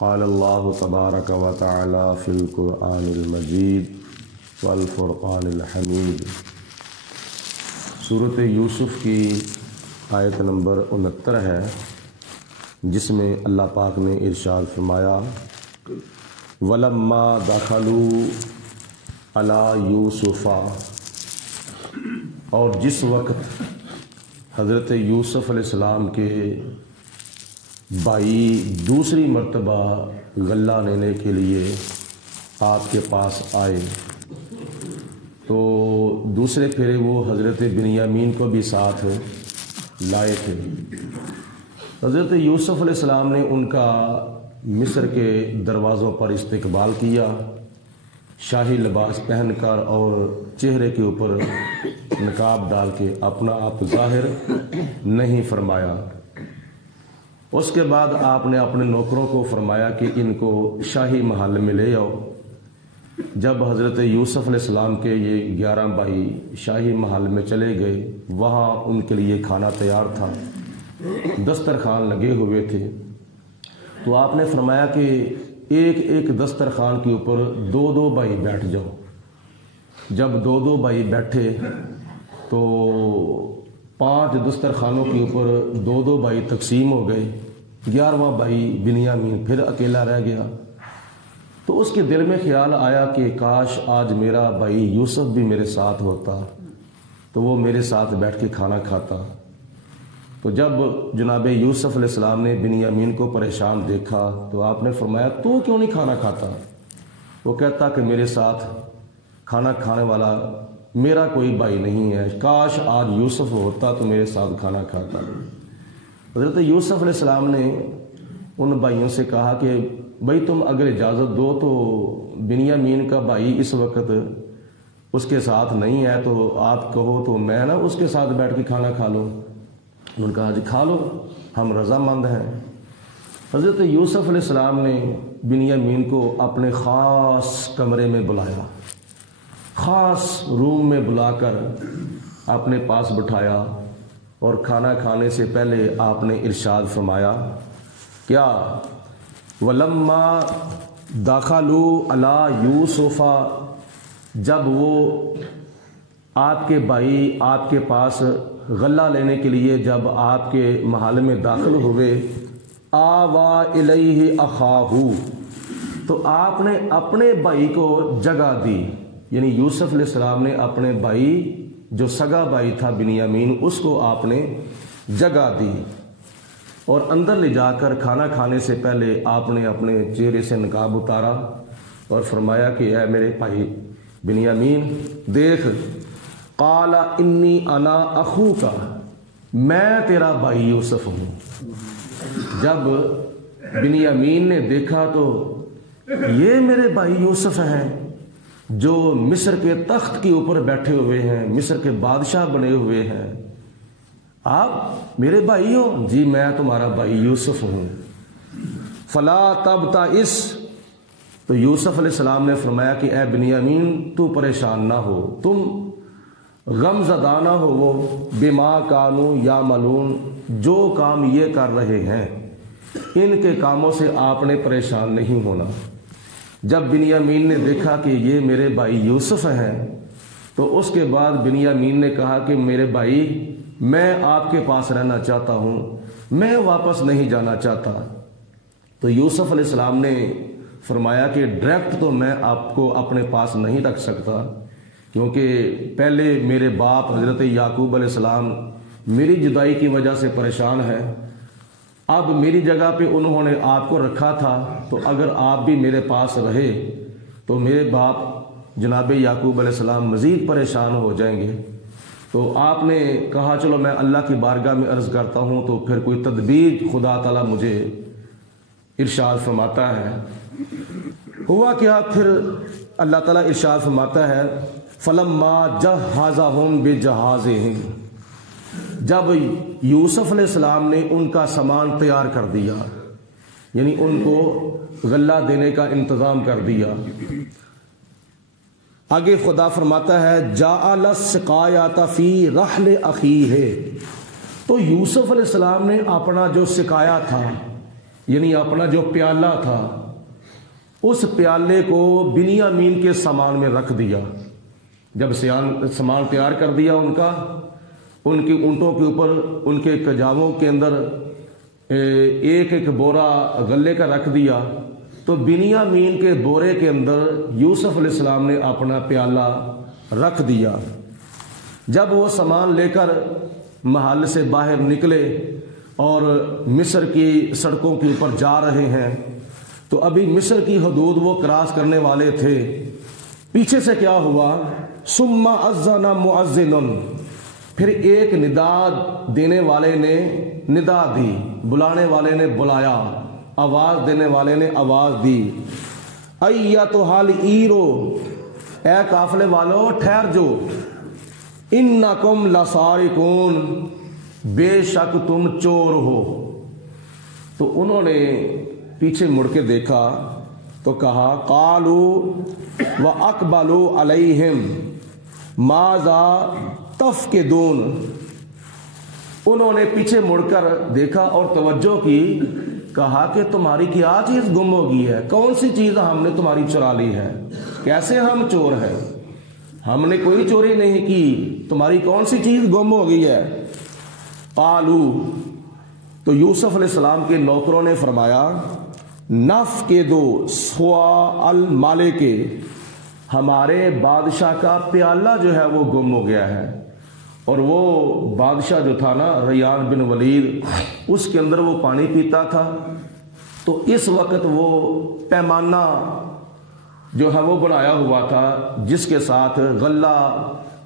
قال اللہ تبارک و تعالی فی القرآن المجید والفرقان الحمید۔ سورۃ یوسف کی آیت نمبر 69 ہے، جس میں اللہ پاک نے ارشاد فرمایا وَلَمَّا دَخَلُوا عَلَى يُوسُفَ، اور جس وقت حضرت یوسف علیہ السلام کے بھائی دوسری مرتبہ غلہ لینے کے لیے آپ کے پاس آئے تو دوسرے پھیرے وہ حضرت بنیامین کو بھی ساتھ لائے تھے۔ حضرت یوسف علیہ السلام نے ان کا مصر کے دروازوں پر استقبال کیا، شاہی لباس پہن کر اور چہرے کے اوپر نقاب ڈال کے اپنا آپ ظاہر نہیں فرمایا۔ اس کے بعد آپ نے اپنے نوکروں کو فرمایا کہ ان کو شاہی محل میں لے آؤ۔ جب حضرت یوسف علیہ السلام کے یہ 11 بھائی شاہی محل میں چلے گئے، وہاں ان کے لیے کھانا تیار تھا، دسترخوان لگے ہوئے تھے، تو آپ نے فرمایا کہ ایک ایک دسترخوان کے اوپر 2 بھائی بیٹھ جاؤ۔ جب 2 بھائی بیٹھے تو 5 دسترخوانوں کے اوپر 2 بھائی تقسیم ہو گئے، 11واں بھائی بنیامین پھر اکیلا رہ گیا۔ تو اس کے دل میں خیال آیا کہ کاش آج میرا بھائی یوسف بھی میرے ساتھ ہوتا تو وہ میرے ساتھ بیٹھ کے کھانا کھاتا۔ تو جب جناب یوسف علیہ السلام نے بنیامین کو پریشان دیکھا تو آپ نے فرمایا تو کیوں نہیں کھانا کھاتا؟ وہ کہتا کہ میرے ساتھ کھانا کھانے والا میرا کوئی بھائی نہیں ہے، کاش آج یوسف ہوتا تو میرے ساتھ کھانا کھاتا۔ حضرت یوسف علیہ السلام نے ان بھائیوں سے کہا کہ بھائی تم اگر اجازت دو تو بنیامین کا بھائی اس وقت اس کے ساتھ نہیں ہے، تو آپ کہو تو میں نا اس کے ساتھ بیٹھ کے کھانا کھا لوں۔ انہوں نے کہا جی کھا لو، ہم رضامند ہیں۔ حضرت یوسف علیہ السلام نے بنیامین کو اپنے خاص کمرے میں بلایا، خاص روم میں بلا کر اپنے پاس بٹھایا، اور کھانا کھانے سے پہلے آپ نے ارشاد فرمایا کیا وَلَمَّا دَخَلُوا عَلَى يُوسُفَ، جب وہ آپ کے بھائی آپ کے پاس غلہ لینے کے لیے جب آپ کے محل میں داخل ہوئے، آوَا إِلَيْهِ أَخَاهُ، تو آپ نے اپنے بھائی کو جگہ دی، یعنی یوسف علیہ السلام نے اپنے بھائی جو سگا بھائی تھا بنیامین، اس کو آپ نے جگہ دی، اور اندر لے جا کر کھانا کھانے سے پہلے آپ نے اپنے چہرے سے نقاب اتارا اور فرمایا کہ اے میرے بھائی بنیامین دیکھ، قال انی انا اخوک، میں تیرا بھائی یوسف ہوں۔ جب بنیامین نے دیکھا تو یہ میرے بھائی یوسف ہیں جو مصر کے تخت کے اوپر بیٹھے ہوئے ہیں، مصر کے بادشاہ بنے ہوئے ہیں، آپ میرے بھائی ہو؟ جی میں تمہارا بھائی یوسف ہوں۔ فلا تبتئس، تو یوسف علیہ السلام نے فرمایا کہ اے بنیامین تو پریشان نہ ہو، تم غم زدہ نہ ہو، وہ بما کانوا یعملون، جو کام یہ کر رہے ہیں ان کے کاموں سے آپ نے پریشان نہیں ہونا۔ جب بنیامین نے دیکھا کہ یہ میرے بھائی یوسف ہیں تو اس کے بعد بنیامین نے کہا کہ میرے بھائی میں آپ کے پاس رہنا چاہتا ہوں، میں واپس نہیں جانا چاہتا۔ تو یوسف علیہ السلام نے فرمایا کہ ڈائریکٹ تو میں آپ کو اپنے پاس نہیں رکھ سکتا، کیونکہ پہلے میرے باپ حضرت یعقوب علیہ السلام میری جدائی کی وجہ سے پریشان ہے، اب میری جگہ پہ انہوں نے آپ کو رکھا تھا، تو اگر آپ بھی میرے پاس رہے تو میرے باپ جناب یعقوب علیہ السلام مزید پریشان ہو جائیں گے۔ تو آپ نے کہا چلو میں اللہ کی بارگاہ میں عرض کرتا ہوں، تو پھر کوئی تدبیر خدا تعالیٰ مجھے ارشاد فرماتا ہے۔ ہوا کیا پھر اللہ تعالیٰ ارشاد فرماتا ہے فَلَمَّا جَهَّزَهُم بِجَهَازِهِمْ، جب یوسف علیہ السلام نے ان کا سامان تیار کر دیا، یعنی ان کو غلہ دینے کا انتظام کر دیا، آگے خدا فرماتا ہے جَعَلَ السِّقَایَةَ فِي رَحْلِ أَخِیہِ، تو یوسف علیہ السلام نے اپنا جو سقایا تھا، یعنی اپنا جو پیالہ تھا اس پیالے کو بنیامین کے سامان میں رکھ دیا. جب سامان تیار کر دیا ان کا، ان کے اونٹوں کے اوپر، ان کے کجاووں کے اندر ایک ایک بورا غلے کا رکھ دیا، تو بنیامین کے بورے کے اندر یوسف علیہ السلام نے اپنا پیالہ رکھ دیا. جب وہ سامان لے کر محل سے باہر نکلے اور مصر کی سڑکوں کے اوپر جا رہے ہیں، تو ابھی مصر کی حدود وہ کراس کرنے والے تھے. پیچھے سے کیا ہوا؟ ثم اذن مؤذن، پھر ایک ندا دینے والے نے ندا دی، بلانے والے نے بلایا، آواز دینے والے نے آواز دی. ایتھا العیرو، اے قافلے والو ٹھہر جو، انکم لسارقون، بے شک تم چور ہو. تو انہوں نے پیچھے مڑ کے دیکھا تو کہا قالوا واقبلوا علیہم ماذا تفقدون. انہوں نے پیچھے مڑ کر دیکھا اور توجہ کی، کہا کہ تمہاری کیا چیز گم ہو گئی ہے؟ کون سی چیز ہم نے تمہاری چرا لی ہے؟ کیسے ہم چور ہیں؟ ہم نے کوئی چوری نہیں کی، تمہاری کون سی چیز گم ہو گئی ہے؟ قالو، تو یوسف علیہ السلام کے نوکروں نے فرمایا نفقدو سوا المالک، ہمارے بادشاہ کا پیالہ جو ہے وہ گم ہو گیا ہے. اور وہ بادشاہ جو تھا نا ریان بن ولید، اس کے اندر وہ پانی پیتا تھا. تو اس وقت وہ پیمانہ جو ہے وہ بنایا ہوا تھا جس کے ساتھ غلہ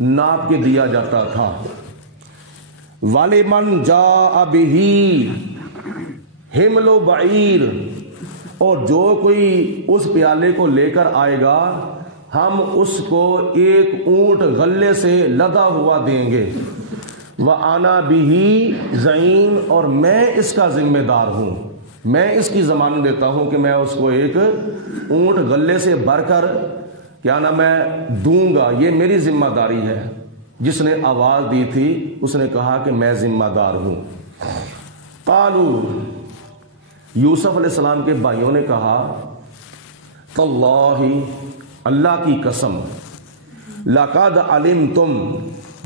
ناپ کے دیا جاتا تھا. وَلِمَنْ جَاءَ بِهِ حِمْلُ بَعِيرٍ، اور جو کوئی اس پیالے کو لے کر آئے گا ہم اس کو ایک اونٹ غلے سے لدا ہوا دیں گے. وَأَنَا بِهِ زَعِيمٌ، اور میں اس کا ذمہ دار ہوں، میں اس کی ضمانت دیتا ہوں کہ میں اس کو ایک اونٹ غلے سے بھر کر کیا نام میں دوں گا، یہ میری ذمہ داری ہے. جس نے آواز دی تھی اس نے کہا کہ میں ذمہ دار ہوں. قالو، یوسف علیہ السلام کے بھائیوں نے کہا تاللہ، اللہ کی قسم، لقد علمتم،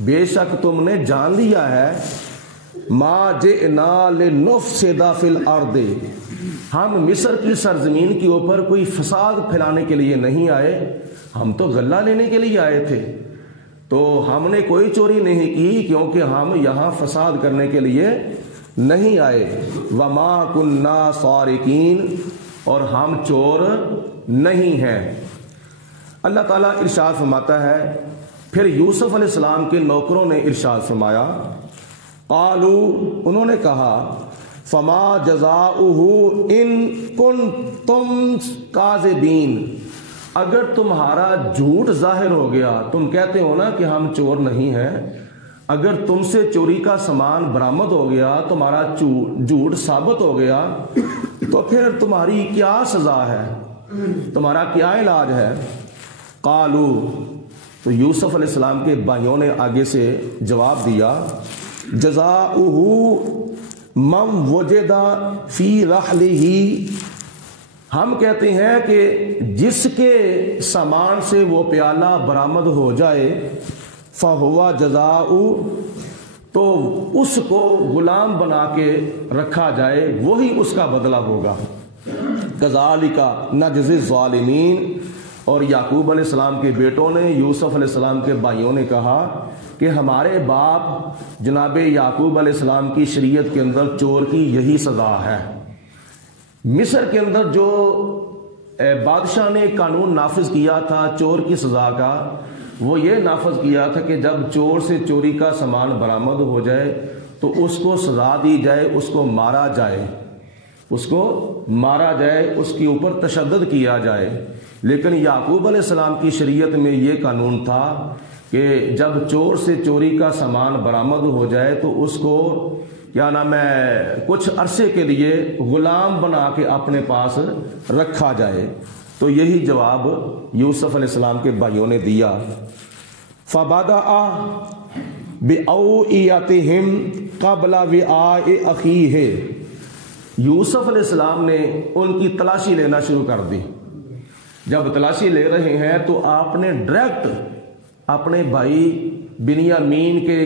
بے شک تم نے جان لیا ہے، ما جئنا لنفسد فی الارض، ہم مصر کی سرزمین کے اوپر کوئی فساد پھیلانے کے لیے نہیں آئے، ہم تو غلہ لینے کے لیے آئے تھے. تو ہم نے کوئی چوری نہیں کی کیونکہ ہم یہاں فساد کرنے کے لیے نہیں آئے. وما کننا سارقین، اور ہم چور نہیں ہیں. اللہ تعالیٰ ارشاد فرماتا ہے، پھر یوسف علیہ السلام کے نوکروں نے ارشاد فرمایا، قالو، انہوں نے کہا، فما جزاؤہ ان کنتم کاذبین، اگر تمہارا جھوٹ ظاہر ہو گیا، تم کہتے ہو نا کہ ہم چور نہیں ہیں، اگر تم سے چوری کا سامان برآمد ہو گیا، تمہارا جھوٹ ثابت ہو گیا، تو پھر تمہاری کیا سزا ہے، تمہارا کیا علاج ہے؟ قالو، تو یوسف علیہ السلام کے بھائیوں نے آگے سے جواب دیا، جزاؤہ من وجد فی رحلہ، ہم کہتے ہیں کہ جس کے سامان سے وہ پیالہ برآمد ہو جائے، فہو جزاؤ، تو اس کو غلام بنا کے رکھا جائے، وہی اس کا بدلہ ہوگا. کذالک نجزی الظالمین. اور یعقوب علیہ السلام کے بیٹوں نے یوسف علیہ السلام کے بھائیوں نے کہا کہ ہمارے باپ جناب یعقوب علیہ السلام کی شریعت کے اندر چور کی یہی سزا ہے. مصر کے اندر جو بادشاہ نے قانون نافذ کیا تھا چور کی سزا کا، وہ یہ نافذ کیا تھا کہ جب چور سے چوری کا سامان برآمد ہو جائے تو اس کو سزا دی جائے، اس کو مارا جائے، اس کو مارا جائے، اس کے اوپر تشدد کیا جائے. لیکن یعقوب علیہ السلام کی شریعت میں یہ قانون تھا کہ جب چور سے چوری کا سامان برآمد ہو جائے تو اس کو کیا نام ہے کچھ عرصے کے لیے غلام بنا کے اپنے پاس رکھا جائے. تو یہی جواب یوسف علیہ السلام کے بھائیوں نے دیا. فَبَدَأَ بِأَوْعِيَتِهِمْ قَبْلَ وِعَاءِ أَخِيهِ، یوسف علیہ السلام نے ان کی تلاشی لینا شروع کر دی۔ جب تلاشی لے رہے ہیں تو آپ نے ڈائریکٹ اپنے بھائی بنیامین کے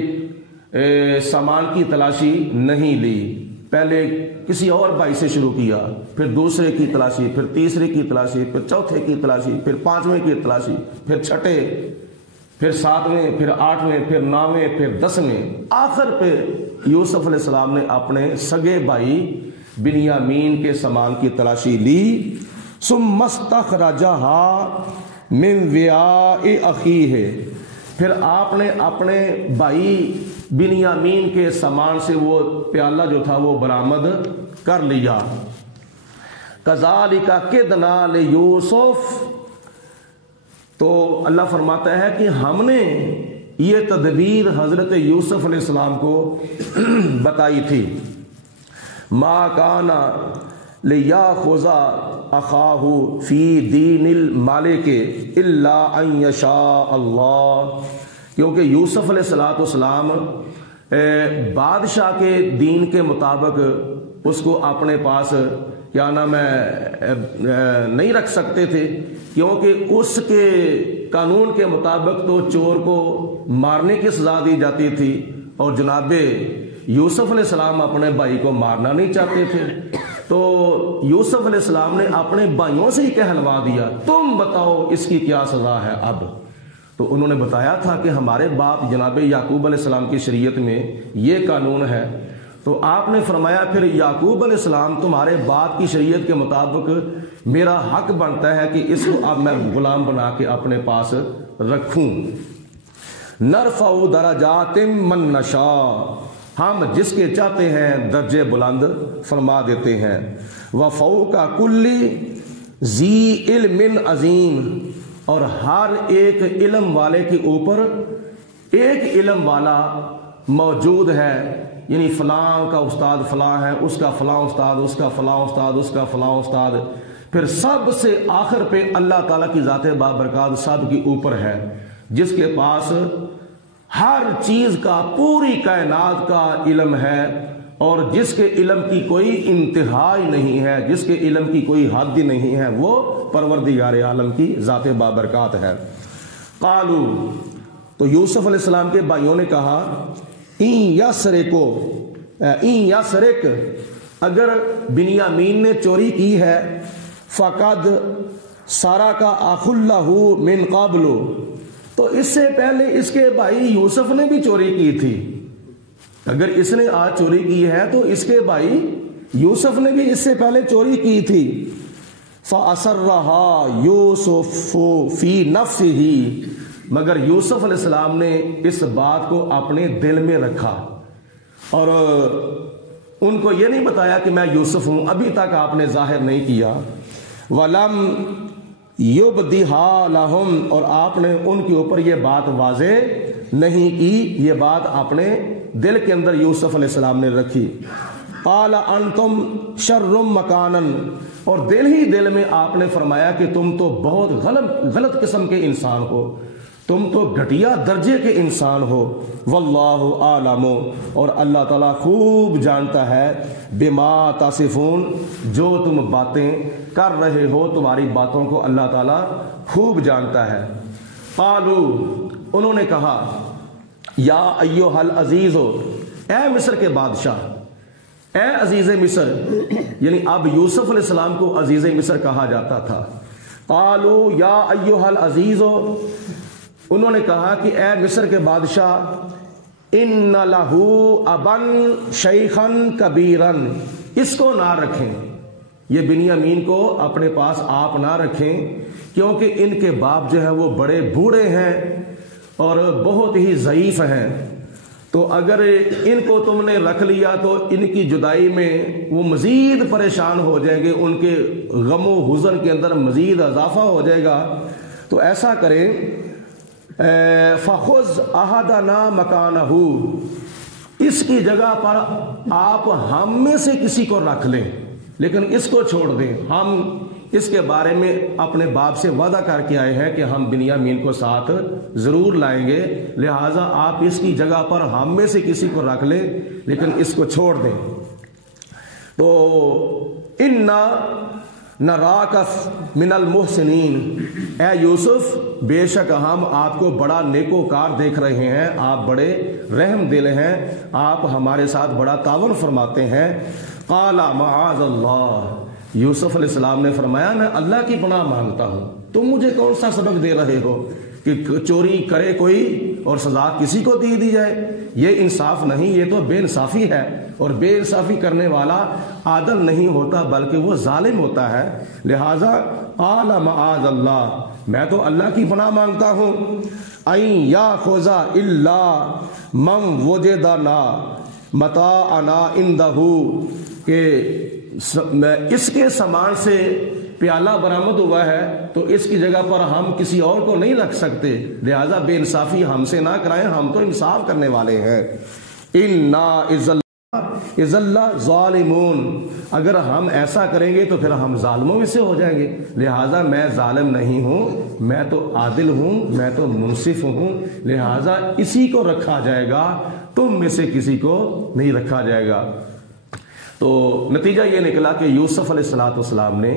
سامان کی تلاشی نہیں لی، پہلے کسی اور بھائی سے شروع کیا، پھر دوسرے کی تلاشی، پھر تیسرے کی تلاشی، پھر چوتھے کی تلاشی، پھر پانچویں کی تلاشی، پھر چھٹے، پھر ساتویں، پھر آٹھویں، پھر نویں، پھر 10ویں، آخر پہ یوسف علیہ السلام نے اپنے سگے بھائی بنیامین کے سامان کی تلاشی لی۔ ثم استخرجها من وعاء اخیہ، پھر آپ نے اپنے بھائی بنیامین کے سامان سے وہ پیالہ جو تھا وہ برآمد کر لیا۔ کذالک کدنا لیوسف، تو اللہ فرماتا ہے کہ ہم نے یہ تدبیر حضرت یوسف علیہ السلام کو بتائی تھی۔ ما کان لیاخذ اخاہ فی دین المالک الا ان یشاء اللہ، کیونکہ یوسف علیہ السلام بادشاہ کے دین کے مطابق اس کو اپنے پاس کیا نام ہے نہیں رکھ سکتے تھے، کیونکہ اس کے قانون کے مطابق تو چور کو مارنے کی سزا دی جاتی تھی، اور جناب یوسف علیہ السلام اپنے بھائی کو مارنا نہیں چاہتے تھے، تو یوسف علیہ السلام نے اپنے بھائیوں سے ہی کہلوا دیا تم بتاؤ اس کی کیا سزا ہے اب۔ تو انہوں نے بتایا تھا کہ ہمارے باپ جناب یعقوب علیہ السلام کی شریعت میں یہ قانون ہے، تو آپ نے فرمایا پھر یعقوب علیہ السلام تمہارے باپ کی شریعت کے مطابق میرا حق بنتا ہے کہ اس کو اب میں غلام بنا کے اپنے پاس رکھوں۔ نرفع درجات من نشاء، ہم جس کے چاہتے ہیں درجے بلند فرما دیتے ہیں۔ وفوق کل ذی علم عظیم، اور ہر ایک علم والے کے اوپر ایک علم والا موجود ہے، یعنی فلاں کا استاد فلاں ہے، اس کا فلاں استاد، اس کا فلاں استاد، اس کا فلاں استاد، پھر سب سے آخر پہ اللہ تعالیٰ کی ذات بابرکات سب کے اوپر ہے، جس کے پاس ہر چیز کا پوری کائنات کا علم ہے، اور جس کے علم کی کوئی انتہا ہی نہیں ہے، جس کے علم کی کوئی حد ہی نہیں ہے، وہ پروردگار عالم کی ذات بابرکات ہے۔ قالو، تو یوسف علیہ السلام کے بھائیوں نے کہا این یسرق، اگر بنیامین نے چوری کی ہے، فقد سرق اخ لہ من قبل، تو اس سے پہلے اس کے بھائی یوسف نے بھی چوری کی تھی، اگر اس نے آج چوری کی ہے تو اس کے بھائی یوسف نے بھی اس سے پہلے چوری کی تھی۔ فَأَسَرَّهَا يُوسُفُ فِي نَفْسِهِ، مگر یوسف علیہ السلام نے اس بات کو اپنے دل میں رکھا، اور ان کو یہ نہیں بتایا کہ میں یوسف ہوں، ابھی تک آپ نے ظاہر نہیں کیا۔ وَلَمْ يُبْدِهَا لَهُمْ، اور آپ نے ان کے اوپر یہ بات واضح نہیں کی، یہ بات اپنے دل کے اندر یوسف علیہ السلام نے رکھی۔ قال انتم شر مکانا، اور دل ہی دل میں آپ نے فرمایا کہ تم تو بہت غلط قسم کے انسان ہو، تم تو گھٹیا درجے کے انسان ہو۔ واللہ عالم، اور اللہ تعالیٰ خوب جانتا ہے، بما تصفون، جو تم باتیں کر رہے ہو، تمہاری باتوں کو اللہ تعالیٰ خوب جانتا ہے۔ قالو، انہوں نے کہا، یا ایھا العزیز، اے مصر کے بادشاہ، اے عزیز مصر، یعنی اب یوسف علیہ السلام کو عزیز مصر کہا جاتا تھا۔ قالو یا ایھا العزیز، انہوں نے کہا کہ اے مصر کے بادشاہ، ان لہ ابا شیخا کبیرا، اس کو نہ رکھیں، یہ بنیامین کو اپنے پاس آپ نہ رکھیں، کیونکہ ان کے باپ جو ہے وہ بڑے بوڑھے ہیں اور بہت ہی ضعیف ہیں، تو اگر ان کو تم نے رکھ لیا تو ان کی جدائی میں وہ مزید پریشان ہو جائیں گے، ان کے غم و حزن کے اندر مزید اضافہ ہو جائے گا، تو ایسا کریں، فخذ احدنا مکانہ، اس کی جگہ پر آپ ہم میں سے کسی کو رکھ لیں، لیکن اس کو چھوڑ دیں، ہم اس کے بارے میں اپنے باپ سے وعدہ کر کے آئے ہیں کہ ہم بنیامین کو ساتھ ضرور لائیں گے، لہٰذا آپ اس کی جگہ پر ہم میں سے کسی کو رکھ لیں، لیکن اس کو چھوڑ دیں۔ تو انا نراک من المحسنین، اے یوسف بے شک ہم آپ کو بڑا نیکوکار دیکھ رہے ہیں، آپ بڑے رحم دل ہیں، آپ ہمارے ساتھ بڑا تعاون فرماتے ہیں۔ قال معاذ اللہ، یوسف علیہ السلام نے فرمایا میں اللہ کی پناہ مانگتا ہوں، تم مجھے کون سا سبق دے رہے ہو کہ چوری کرے کوئی اور سزا کسی کو دی جائے؟ یہ انصاف نہیں، یہ تو بے انصافی ہے، اور بے انصافی کرنے والا عادل نہیں ہوتا بلکہ وہ ظالم ہوتا ہے۔ لہذا قال معاذ اللہ، میں تو اللہ کی پناہ مانگتا ہوں، این یاخذ الا من وجدنا متاعنا عنده، کہ اس کے سامان سے پیالہ برآمد ہوا ہے تو اس کی جگہ پر ہم کسی اور کو نہیں رکھ سکتے، لہذا بے انصافی ہم سے نہ کرائیں، ہم تو انصاف کرنے والے ہیں۔ انا اذا ظالمون، اگر ہم ایسا کریں گے تو پھر ہم ظالموں میں سے ہو جائیں گے، لہذا میں ظالم نہیں ہوں، میں تو عادل ہوں، میں تو منصف ہوں، لہذا اسی کو رکھا جائے گا، تم میں سے کسی کو نہیں رکھا جائے گا۔ تو نتیجہ یہ نکلا کہ یوسف علیہ السلام نے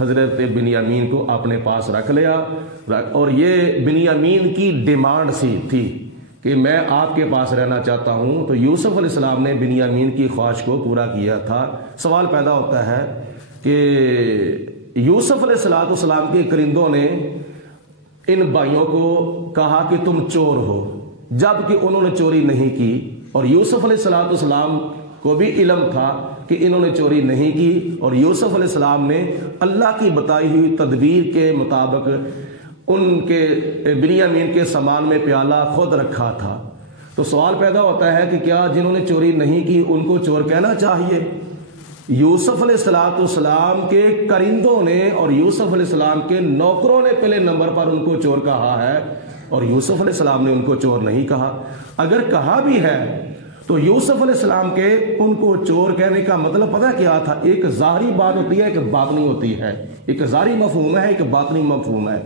حضرت بنیامین کو اپنے پاس رکھ لیا، اور یہ بنیامین کی ڈیمانڈ سی تھی کہ میں آپ کے پاس رہنا چاہتا ہوں، تو یوسف علیہ السلام نے بنیامین کی خواہش کو پورا کیا تھا۔ سوال پیدا ہوتا ہے کہ یوسف علیہ السلام کے کرندوں نے ان بھائیوں کو کہا کہ تم چور ہو، جبکہ انہوں نے چوری نہیں کی، اور یوسف علیہ السلام کو بھی علم تھا کہ انہوں نے چوری نہیں کی، اور یوسف علیہ السلام نے اللہ کی بتائی ہوئی تدبیر کے مطابق ان کے بنیامین کے سامان میں پیالہ خود رکھا تھا۔ تو سوال پیدا ہوتا ہے کہ کیا جنہوں نے چوری نہیں کی ان کو چور کہنا چاہیے؟ یوسف علیہ السلام کے کرندوں نے اور یوسف علیہ السلام کے نوکروں نے پہلے نمبر پر ان کو چور کہا ہے، اور یوسف علیہ السلام نے ان کو چور نہیں کہا۔ اگر کہا بھی ہے تو یوسف علیہ السلام کے ان کو چور کہنے کا مطلب پتہ کیا تھا؟ ایک ظاہری بات ہوتی ہے، ایک باطنی ہوتی ہے، ایک ظاہری مفہوم ہے، ایک باطنی مفہوم ہے۔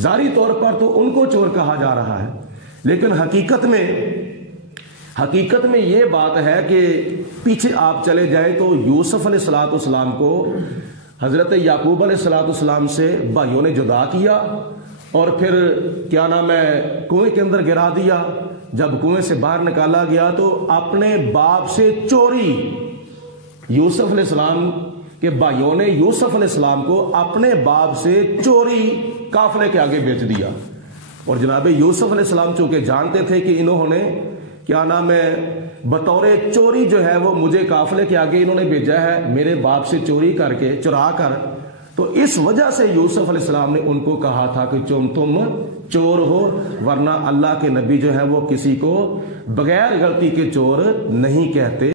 ظاہری طور پر تو ان کو چور کہا جا رہا ہے، لیکن حقیقت میں یہ بات ہے کہ پیچھے آپ چلے جائیں تو یوسف علیہ السلام کو حضرت یعقوب علیہ السلام سے بھائیوں نے جدا کیا، اور پھر کیا نام ہے کنویں کے اندر گرا دیا۔ جب کنویں سے باہر نکالا گیا تو اپنے باپ سے چوری، یوسف علیہ السلام کے بھائیوں نے یوسف علیہ السلام کو اپنے باپ سے چوری قافلے کے آگے بیچ دیا، اور جناب یوسف علیہ السلام چونکہ جانتے تھے کہ انہوں نے کیا نام ہے بطور چوری جو ہے وہ مجھے قافلے کے آگے انہوں نے بھیجا ہے میرے باپ سے چرا کر، تو اس وجہ سے یوسف علیہ السلام نے ان کو کہا تھا کہ تم چور ہو، ورنہ اللہ کے نبی جو ہے وہ کسی کو بغیر غلطی کے چور نہیں کہتے۔